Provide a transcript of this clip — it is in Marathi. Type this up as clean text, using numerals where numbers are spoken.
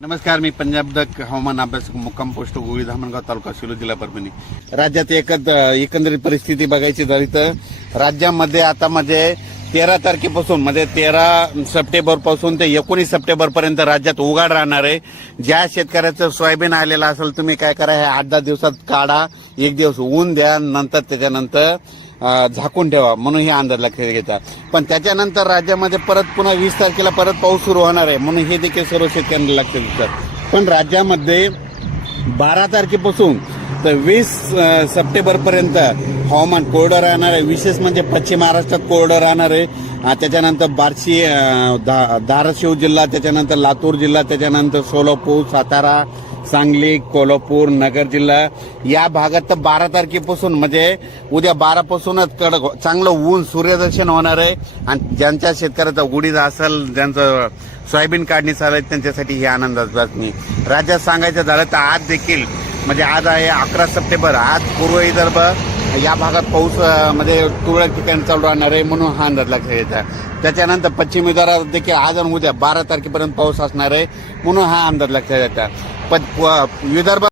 नमस्कार, मी पंजाब दक हवामान अभ्यासक मुक्काम पोस्ट गोळी धामणगाव तालुका शिरूर जिल्हा परभणी. राज्यात एकंदरीत परिस्थिती बघायची झाली तर राज्यामध्ये आता 13 तारखेपासून 13 सप्टेंबर पासून ते 19 सप्टेंबर पर्यंत राज्यात उघाड राहणार आहे. ज्या शेतकऱ्याचं सोयाबीन आलेलं असेल तुम्ही काय करा, हे 8-10 दिवसात काढा, एक दिवस ऊन द्या, नंतर त्याच्यानंतर झाकून ठेवा म्हणून हे अंदाज लक्षात घेतात. पण त्याच्यानंतर राज्यामध्ये पुन्हा 20 तारखेला परत पाऊस सुरू होणार आहे म्हणून हे देखील सर्व शेतकऱ्यांना लक्षात घेतात. पण राज्यामध्ये 12 तारखेपासून तर 20 सप्टेंबर पर्यंत हवामान कोरडं राहणार आहे. विशेष म्हणजे पश्चिम महाराष्ट्रात कोरडं राहणार आहे. त्याच्यानंतर बार्शी, धाराशिव जिल्हा, त्याच्यानंतर लातूर जिल्हा, त्याच्यानंतर सोलापूर, सातारा, सांगली, कोल्हापूर, नगर जिल्हा या भागात तर 12 तारखेपासून उद्या 12 पासूनच कडक चांगलं ऊन सूर्यदर्शन होणार आहे. आणि ज्यांच्या शेतकऱ्याचा उडीद असेल, ज्यांचं सोयाबीन काढणी चालू आहे, त्यांच्यासाठी ही आनंदाची बातमी. राज्यात सांगायचं झालं तर आज देखील आज आहे 11 सप्टेंबर. आज पूर्व विदर्भ या भागात पाऊस तुरळक ठिकाणी चालू राहणार आहे म्हणून हा अंदाज लक्षात घ्यायचा. त्याच्यानंतर पश्चिम विदर्भात देखील आज आणि उद्या 12 तारखेपर्यंत पाऊस असणार आहे म्हणून हा अंदाज लक्षात घ्यायचा. पण विदर्भ